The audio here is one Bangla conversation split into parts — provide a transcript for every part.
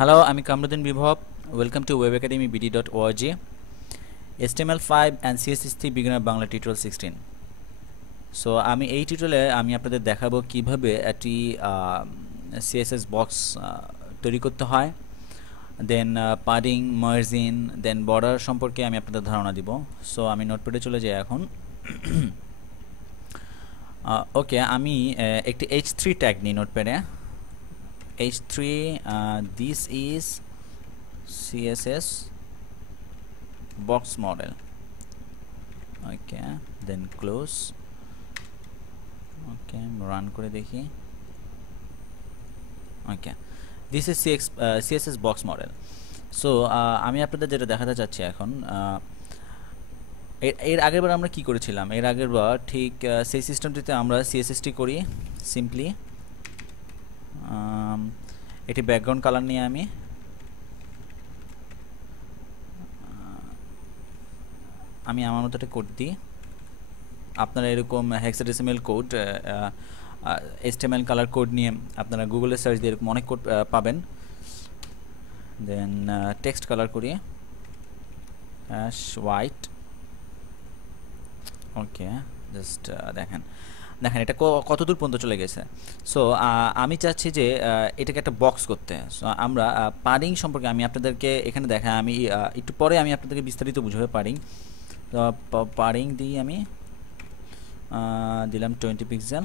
Hello, আমি কামরুদ্দিন বিভব. Welcome to webacademybd.org. HTML5 and CSS3 beginner Bangla tutorial 16. So আমি এই টিউটোরিয়ালে আমি আপনাদের দেখাবো কিভাবে একটি CSS বক্স তৈরি করতে হয়, দেন পাডিং, মার্জিন, দেন বর্ডার সম্পর্কে আমি আপনাদের ধারণা দিব. সো আমি নোটপ্যাডে চলে যাই এখন. ওকে, আমি একটি H3 ট্যাগ নিই নোটপ্যাডে. H3, this is CSS box model. Okay, then close. Okay, run করে দেখি. Okay, this is CSS box model. So আমি আপনাদের যেটা দেখাতে চাচ্ছি এখন, এর আগের বার আমরা কি করেছিলাম? এর আগের বার ঠিক সেই সিস্টেমটিতে আমরা CSSটি করি সিম্পলি. এটি ব্যাকগ্রাউন্ড কালার নিয়ে আমি আমার মতো একটা কোড দিই. আপনারা এরকম hexadecimal code, HTML colour code নিয়ে আপনারা গুগলে সার্চ দিয়ে এরকম অনেক কোড পাবেন. দেন টেক্সট কালার করি হোয়াইট. ওকে, জাস্ট দেখেন এটা কত দূর পর্যন্ত চলে গেছে. সো আমি চাচ্ছি যে এটাকে একটা বক্স করতে. সো আমরা পাডিং সম্পর্কে আমি আপনাদেরকে এখানে দেখা, আমি একটু পরে আমি আপনাদেরকে বিস্তারিত বুঝাবো পাডিং. তো পাডিং দিই, আমি দিলাম 20 পিক্সেল.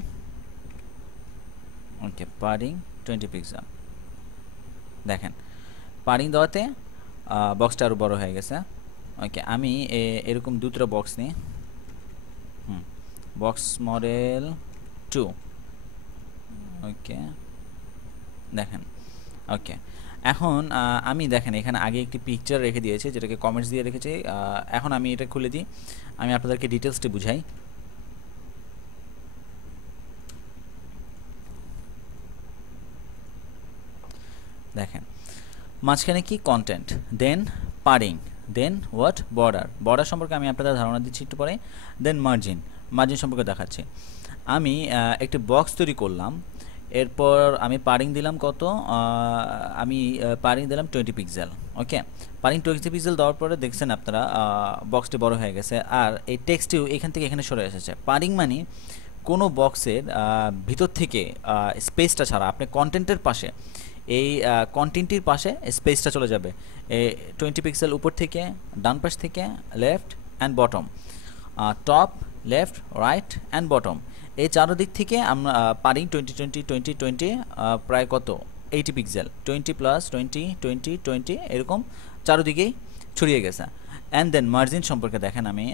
ওকে, পাডিং 20 পিক্সেল. দেখেন পাডিং দেওয়াতে বক্সটা আরও বড় হয়ে গেছে. ওকে, আমি এরকম দুটো বক্স নিই. Box model 2. ওকে, দেখেন. ওকে, এখন আমি দেখেন এখানে আগে একটি পিকচার রেখে দিয়েছি, যেটাকে কমেন্টস দিয়ে রেখেছি. এখন আমি এটা খুলে দিই, আমি আপনাদেরকে ডিটেলসটি বুঝাই. দেখেন মাঝখানে কি content, then padding, then what border সম্পর্কে আমি আপনাদের ধারণা দিচ্ছি একটু পরে. দেন মার্জিন সম্পর্কে দেখাচ্ছি. আমি একটি বক্স তৈরি করলাম, এরপর আমি পাডিং দিলাম কত, আমি পাডিং দিলাম 20 পিক্সেল. ওকে, পাডিং 20 পিক্সেল দেওয়ার পরে দেখছেন আপনারা বক্সটি বড় হয়ে গেছে, আর এই টেক্সটিও এখান থেকে এখানে সরে এসেছে. পাডিং মানে কোনো বক্সের ভিতর থেকে স্পেসটা ছাড়া আপনি কন্টেন্টের পাশে, এই কন্টেন্টটির পাশে স্পেসটা চলে যাবে 20 পিক্সেল উপর থেকে, ডান পাশ থেকে, left and bottom, top, left, right and bottom, এই চারোদিক থেকে আমরা পাডিং 20 প্রায় কত 80 পিক্সেল, 20 প্লাস 20 এরকম চারোদিকেই ছড়িয়ে গেছে. অ্যান্ড দেন মার্জিন সম্পর্কে দেখেন, আমি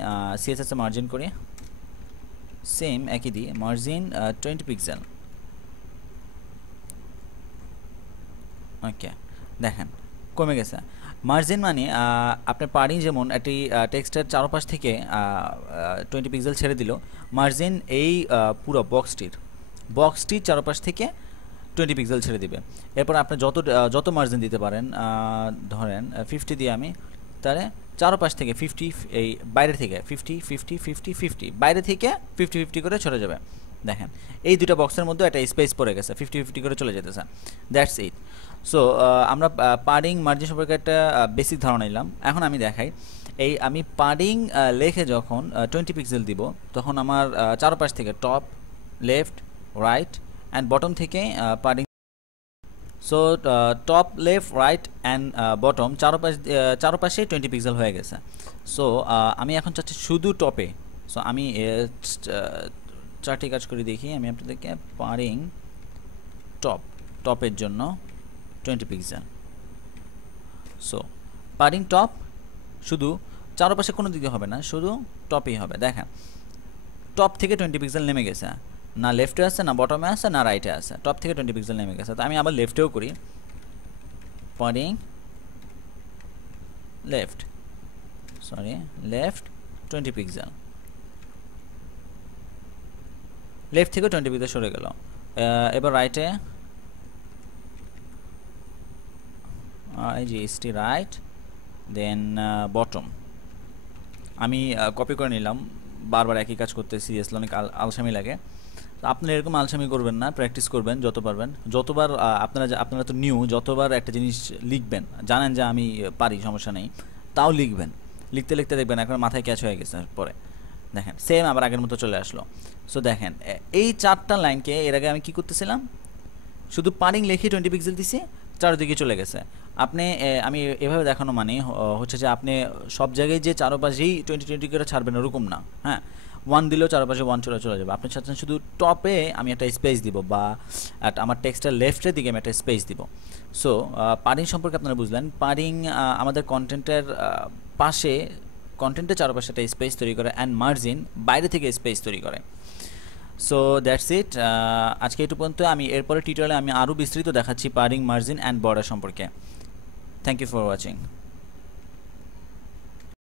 CSS মার্জিন করি, সেম একই দিই, মার্জিন 20 পিক্সেল. ওকে, দেখেন কমে গেছে. মার্জিন মানে আপনার পাডিং যেমন একটি টেক্সটের চারপাশ থেকে 20 পিক্সেল ছেড়ে দিল, মার্জিন এই পুরো বক্সটির চারপাশ থেকে 20 পিক্সেল ছেড়ে দিবে. এরপর আপনি যত মার্জিন দিতে পারেন, ধরেন 50 দিয়ে আমি, তাহলে চারপাশ থেকে 50, এই বাইরে থেকে 50 বাইরে থেকে 50 করে চলে যাবে. দেখেন এই দুটো বক্সের মধ্যে একটা স্পেস পড়ে গেছে, 50 করে চলে যেতেছে. That's it. সো আমরা পাডিং মার্জিন সম্পর্কে একটা বেসিক ধারণা নিলাম. এখন আমি দেখাই, এই আমি পাডিং লেখে যখন 20 পিক্সেল দিব, তখন আমার চারপাশ থেকে top, left, right and bottom থেকে padding. So top, left, right and bottom চারপাশে 20 পিক্সেল হয়ে গেছে. সো আমি এখন চাচ্ছি শুধু টপে. সো আমি চারটি কাজ করে দেখি আমি আপনাদেরকে. পাডিং টপের জন্য 20 পিক্সেল. সো পাডিং টপ, শুধু চারপাশে কোনো দিকে হবে না, শুধু টপেই হবে. দেখেন টপ থেকে 20 পিক্সেল নেমে গেছে, না লেফটে আছে, না বটমে আছে, না রাইটে আছে, টপ থেকে 20 পিক্সেল নেমে গেছে. তো আমি আবার লেফটেও করি, পাডিং লেফট 20 পিক্সেল. লেফট থেকে 20 পিক্সেল সরে গেল. এবার রাইটে, এই যে এসটি রাইট, দেন বটম. আমি কপি করে নিলাম, বারবার একই কাজ করতে সিরিয়াসলি অনেক আলসামি লাগে. আপনারা এরকম আলসামি করবেন না, প্র্যাকটিস করবেন যত পারবেন, যতবার আপনারা তো নিউ, যতবার একটা জিনিস লিখবেন, জানেন যে আমি পারি, সমস্যা নেই, তাও লিখবেন, লিখতে লিখতে দেখবেন এখন মাথায় ক্যাচ হয়ে গেছে, পরে দেখেন সেম আবার আগের মতো চলে আসলো। সো দেখেন এই 4টা লাইনকে এর আগে আমি কি করতেছিলাম, শুধু পারিং লিখে 20 পিক্সেল দিছি, চারদিকে চলে গেছে। আপনি আমি এভাবে দেখানো মানে হচ্ছে যে আপনি সব জায়গায় যে চারপাশেই 20 করে ছাড়বেন ওরকম না, হ্যাঁ, 1 দিলেও চারপাশে 1 চলে যাবে। আপনি চাচ্ছেন শুধু টপে আমি একটা স্পেস দিব, বা আমার টেক্সটের লেফটের দিকে আমি একটা স্পেস দিব। সো পারিং সম্পর্কে আপনারা বুঝলেন। পারিং আমাদের কন্টেন্টের পাশে, কন্টেন্টের চারপাশে একটা স্পেস তৈরি করে, অ্যান্ড মার্জিন বাইরে থেকে স্পেস তৈরি করে। সো দ্যাটস ইট, আজকে এইটুকু পর্যন্ত। আমি এরপরে টিউটোরিয়ালে আমি আরও বিস্তৃত দেখাচ্ছি পারিং, মার্জিন অ্যান্ড বর্ডার সম্পর্কে। Thank you for watching.